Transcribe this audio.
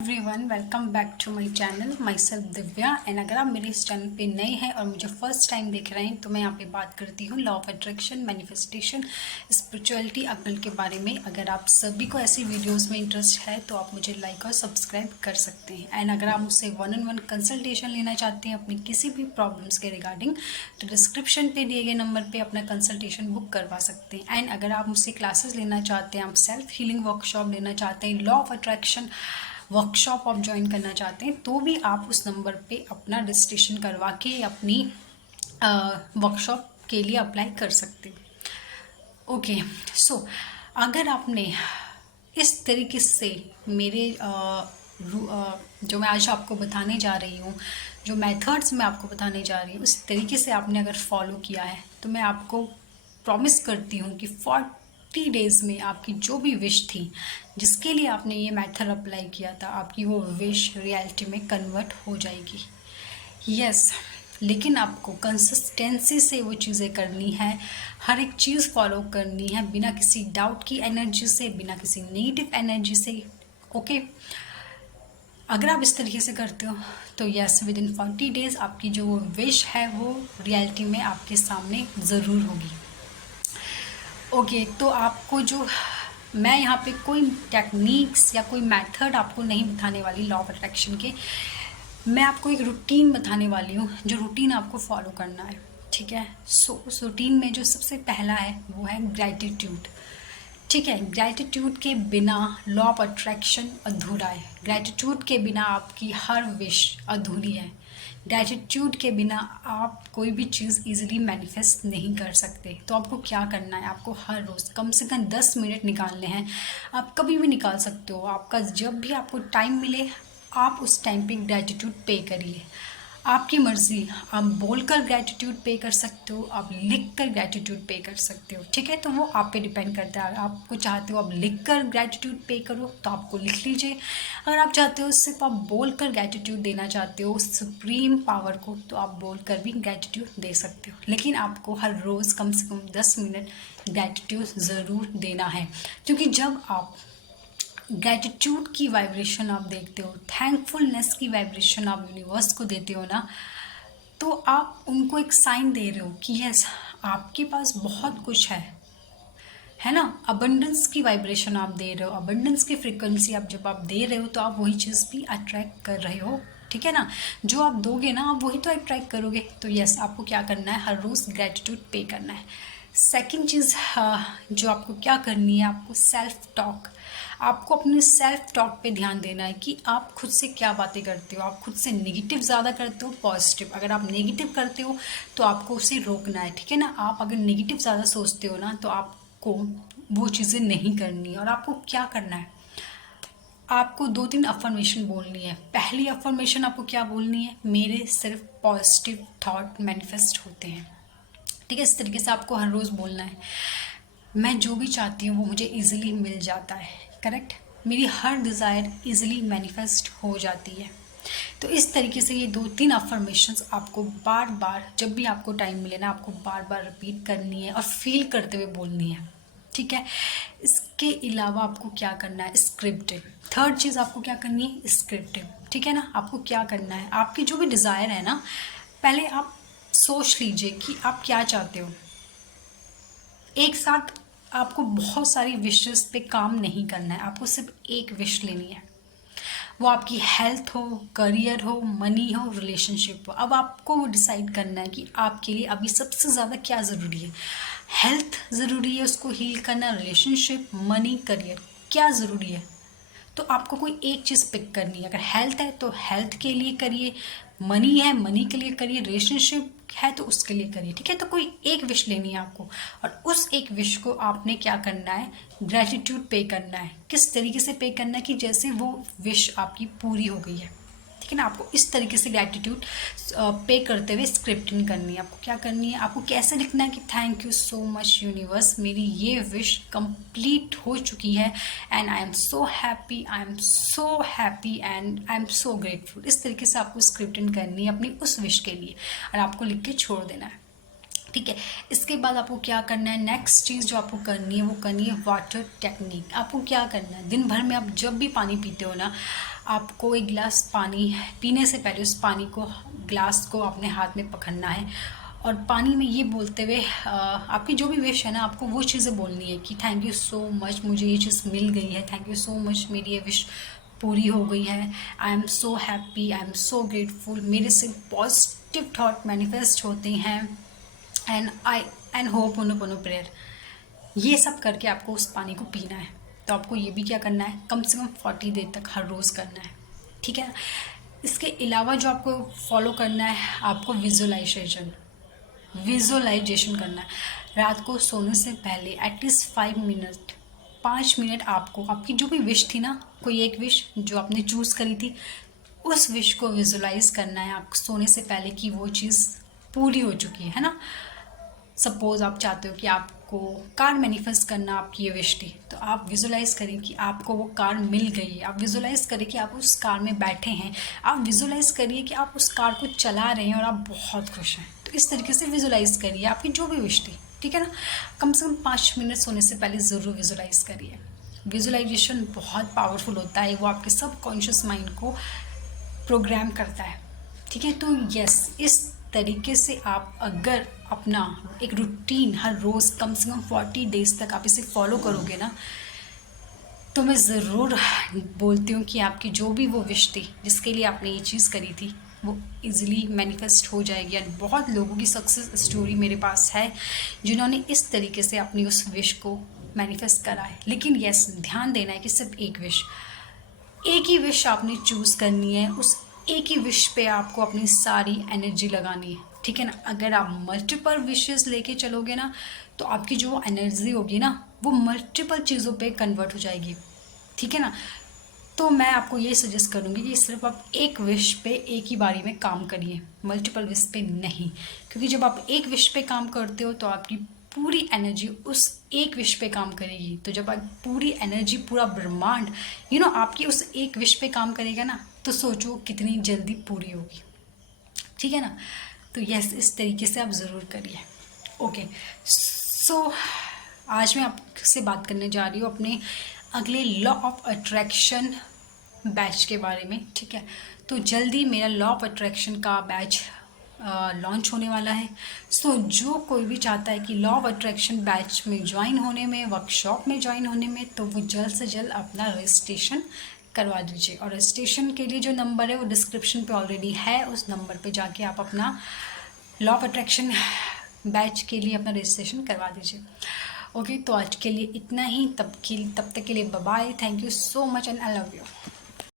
Everyone, welcome back to my channel. Myself Divya. And अगर आप मेरे इस चैनल पे नए हैं और मुझे फर्स्ट टाइम देख रहे हैं तो मैं यहाँ पे बात करती हूँ law of attraction, manifestation, spirituality, अक्ल के बारे में। अगर आप सभी को ऐसी वीडियोस में इंटरेस्ट है तो आप मुझे लाइक और सब्सक्राइब कर सकते हैं। एंड अगर आप मुझसे 1-on-1 कंसल्टेशन लेना चाहते हैं अपनी किसी भी प्रॉब्लम्स के रिगार्डिंग तो डिस्क्रिप्शन पे दिए गए नंबर पर अपना कंसल्टेशन बुक करवा सकते हैं। एंड अगर आप मुझसे क्लासेस लेना चाहते हैं, आप सेल्फ हीलिंग वर्कशॉप लेना चाहते हैं, लॉ ऑफ अट्रैक्शन वर्कशॉप आप ज्वाइन करना चाहते हैं तो भी आप उस नंबर पे अपना रजिस्ट्रेशन करवा के अपनी वर्कशॉप के लिए अप्लाई कर सकते हैं। ओके, सो अगर आपने इस तरीके से मेरे जो मैं आज आपको बताने जा रही हूँ, जो मेथड्स मैं आपको बताने जा रही हूँ, उस तरीके से आपने अगर फॉलो किया है तो मैं आपको प्रॉमिस करती हूँ कि 40 डेज़ में आपकी जो भी विश थी, जिसके लिए आपने ये मेथड अप्लाई किया था, आपकी वो विश रियलिटी में कन्वर्ट हो जाएगी। यस, लेकिन आपको कंसिस्टेंसी से वो चीज़ें करनी है, हर एक चीज़ फॉलो करनी है, बिना किसी डाउट की एनर्जी से, बिना किसी नेगेटिव एनर्जी से। ओके, अगर आप इस तरीके से करते हो तो यस, विद इन 40 डेज़ आपकी जो विश है वो रियलिटी में आपके सामने ज़रूर होगी। ओके, तो आपको जो मैं यहाँ पे कोई टेक्निक्स या कोई मेथड आपको नहीं बताने वाली लॉ ऑफ अट्रैक्शन के, मैं आपको एक रूटीन बताने वाली हूँ जो रूटीन आपको फॉलो करना है। ठीक है, सो उस रूटीन में जो सबसे पहला है वो है ग्रैटिट्यूड। ठीक है, ग्रैटिट्यूड के बिना लॉ ऑफ अट्रैक्शन अधूरा है। ग्रैटिट्यूड के बिना आपकी हर विश अधूरी है। ग्रैटिट्यूड के बिना आप कोई भी चीज़ इजीली मैनिफेस्ट नहीं कर सकते। तो आपको क्या करना है, आपको हर रोज़ कम से कम 10 मिनट निकालने हैं। आप कभी भी निकाल सकते हो, आपका जब भी आपको टाइम मिले आप उस टाइम पे ग्रैटिट्यूड पे करिए। आपकी मर्ज़ी, आप बोलकर ग्रैटिट्यूड पे कर सकते हो, आप लिख कर ग्रैटिट्यूड पे कर सकते हो। ठीक है, तो वो आप पे डिपेंड करता है। आपको चाहते हो आप लिख कर ग्रैटिट्यूड पे करो तो आपको लिख लीजिए। अगर आप चाहते हो सिर्फ आप बोल कर ग्रैटिट्यूड देना चाहते हो सुप्रीम पावर को, तो आप बोल कर भी ग्रैटिट्यूड दे सकते हो। लेकिन आपको हर रोज़ कम से कम 10 मिनट ग्रैटिट्यूड ज़रूर देना है, क्योंकि जब आप ग्रैटिट्यूड की वाइब्रेशन आप देखते हो, थैंकफुलनेस की वाइब्रेशन आप यूनिवर्स को देते हो ना, तो आप उनको एक साइन दे रहे हो कि यस, आपके पास बहुत कुछ है ना। अबंडेंस की वाइब्रेशन आप दे रहे हो, अबंडेंस की फ्रीक्वेंसी आप जब आप दे रहे हो तो आप वही चीज़ भी अट्रैक्ट कर रहे हो। ठीक है ना, जो आप दोगे ना आप वही तो अट्रैक्ट करोगे। तो यस, आपको क्या करना है, हर रोज़ ग्रैटिट्यूड पे करना है। सेकंड चीज़ जो आपको क्या करनी है, आपको सेल्फ टॉक, आपको अपने सेल्फ टॉक पे ध्यान देना है कि आप खुद से क्या बातें करते हो। आप खुद से नेगेटिव ज़्यादा करते हो, पॉजिटिव। अगर आप नेगेटिव करते हो तो आपको उसे रोकना है। ठीक है ना, आप अगर नेगेटिव ज़्यादा सोचते हो ना तो आपको वो चीज़ें नहीं करनी है। और आपको क्या करना है, आपको 2-3 अफर्मेशन बोलनी है। पहली अफर्मेशन आपको क्या बोलनी है, मेरे सिर्फ पॉजिटिव थॉट मैनिफेस्ट होते हैं। ठीक है, इस तरीके से आपको हर रोज़ बोलना है। मैं जो भी चाहती हूँ वो मुझे इजीली मिल जाता है। करेक्ट, मेरी हर डिज़ायर इजीली मैनिफेस्ट हो जाती है। तो इस तरीके से ये 2-3 अफर्मेशंस आपको बार बार, जब भी आपको टाइम मिले ना, आपको बार बार रिपीट करनी है और फील करते हुए बोलनी है। ठीक है, इसके अलावा आपको क्या करना है, स्क्रिप्टिंग। थर्ड चीज़ आपको क्या करनी है, स्क्रिप्टिंग। ठीक है ना, आपको क्या करना है, आपकी जो भी डिज़ायर है ना, पहले आप सोच लीजिए कि आप क्या चाहते हो। एक साथ आपको बहुत सारी विशेस पे काम नहीं करना है, आपको सिर्फ एक विश लेनी है। वो आपकी हेल्थ हो, करियर हो, मनी हो, रिलेशनशिप हो। अब आपको वो डिसाइड करना है कि आपके लिए अभी सबसे ज़्यादा क्या ज़रूरी है। हेल्थ ज़रूरी है, उसको हील करना, रिलेशनशिप, मनी, करियर, क्या ज़रूरी है। तो आपको कोई एक चीज़ पिक करनी है। अगर हेल्थ है तो हेल्थ के लिए करिए, मनी है मनी के लिए करिए, रिलेशनशिप है तो उसके लिए करिए। ठीक है, तो कोई एक विश लेनी है आपको और उस एक विश को आपने क्या करना है, ग्रैटिट्यूड पे करना है। किस तरीके से पे करना है कि जैसे वो विश आपकी पूरी हो गई है। ठीक है ना, आपको इस तरीके से ग्रैटिट्यूड पे करते हुए स्क्रिप्टिंग करनी है। आपको क्या करनी है, आपको कैसे लिखना है कि thank you so much universe, मेरी ये विश कंप्लीट हो चुकी है and I am so happy, I am so happy and I am so grateful. इस तरीके से आपको स्क्रिप्टिंग करनी है अपनी उस विश के लिए और आपको लिख के छोड़ देना है। ठीक है, इसके बाद आपको क्या करना है, नेक्स्ट चीज़ जो आपको करनी है वो करनी है वाटर टेक्निक। आपको क्या करना है, दिन भर में आप जब भी पानी पीते हो ना, आपको एक गिलास पानी पीने से पहले उस पानी को, ग्लास को अपने हाथ में पकड़ना है और पानी में ये बोलते हुए आपकी जो भी विश है ना, आपको वो चीज़ें बोलनी है कि थैंक यू सो मच, मुझे ये चीज़ मिल गई है, थैंक यू सो मच, मेरी ये विश पूरी हो गई है, I am so happy, I am so grateful, मेरे से पॉजिटिव थॉट मैनिफेस्ट होते हैं, एंड होप ओनो प्रेयर। ये सब करके आपको उस पानी को पीना है। तो आपको ये भी क्या करना है, कम से कम 40 देर तक हर रोज़ करना है, ठीक है। इसके अलावा जो आपको फॉलो करना है, आपको विजुअलाइजेशन करना है। रात को सोने से पहले एटलीस्ट 5 मिनट, 5 मिनट आपको आपकी जो भी विश थी ना, कोई एक विश जो आपने चूज़ करी थी, उस विश को विजुलाइज करना है आप सोने से पहले कि वो चीज़ पूरी हो चुकी है ना। सपोज आप चाहते हो कि आपको कार मैनिफेस्ट करना, आपकी ये विश थी, तो आप विजुलाइज करें कि आपको वो कार मिल गई है, आप विजुलाइज करें कि आप उस कार में बैठे हैं, आप विजुलाइज करिए कि आप उस कार को चला रहे हैं और आप बहुत खुश हैं। तो इस तरीके से विजुलाइज करिए आपकी जो भी विश थी, ठीक है ना। कम से कम 5 मिनट सोने से पहले ज़रूर विजुलाइज करिए। विजुलाइजेशन बहुत पावरफुल होता है, वो आपके सबकॉन्शियस माइंड को प्रोग्राम करता है, ठीक है। तो यस, इस तरीके से आप अगर अपना एक रूटीन हर रोज़ कम से कम 40 डेज तक आप इसे फॉलो करोगे ना, तो मैं ज़रूर बोलती हूँ कि आपकी जो भी वो विश थी जिसके लिए आपने ये चीज़ करी थी, वो इजीली मैनिफेस्ट हो जाएगी। और बहुत लोगों की सक्सेस स्टोरी मेरे पास है जिन्होंने इस तरीके से अपनी उस विश को मैनिफेस्ट करा है। लेकिन यस, ध्यान देना है कि सिर्फ एक ही विश आपने चूज़ करनी है, उस एक ही विश पे आपको अपनी सारी एनर्जी लगानी है, ठीक है ना। अगर आप मल्टीपल विशेस लेके चलोगे ना, तो आपकी जो एनर्जी होगी ना, वो मल्टीपल चीज़ों पे कन्वर्ट हो जाएगी, ठीक है ना। तो मैं आपको ये सजेस्ट करूँगी कि सिर्फ आप एक विश पे एक ही बारी में काम करिए, मल्टीपल विश पे नहीं। क्योंकि जब आप एक विश पे काम करते हो तो आपकी पूरी एनर्जी उस एक विश पे काम करेगी। तो जब आप पूरी एनर्जी, पूरा ब्रह्मांड आपकी उस एक विश पे काम करेगा ना, तो सोचो कितनी जल्दी पूरी होगी, ठीक है ना। तो यस, इस तरीके से आप ज़रूर करिए। ओके, सो आज मैं आपसे बात करने जा रही हूँ अपने अगले लॉ ऑफ अट्रैक्शन बैच के बारे में, ठीक है। तो जल्दी मेरा लॉ ऑफ अट्रैक्शन का बैच लॉन्च होने वाला है। सो जो कोई भी चाहता है कि लॉ ऑफ अट्रैक्शन बैच में ज्वाइन होने में, वर्कशॉप में ज्वाइन होने में, तो वो जल्द से जल्द अपना रजिस्ट्रेशन करवा दीजिए। और रजिस्ट्रेशन के लिए जो नंबर है वो डिस्क्रिप्शन पे ऑलरेडी है, उस नंबर पे जाके आप अपना लॉ ऑफ अट्रैक्शन बैच के लिए अपना रजिस्ट्रेशन करवा दीजिए। ओके, तो आज के लिए इतना ही। तब तक के लिए bye bye, thank you so much and I love you.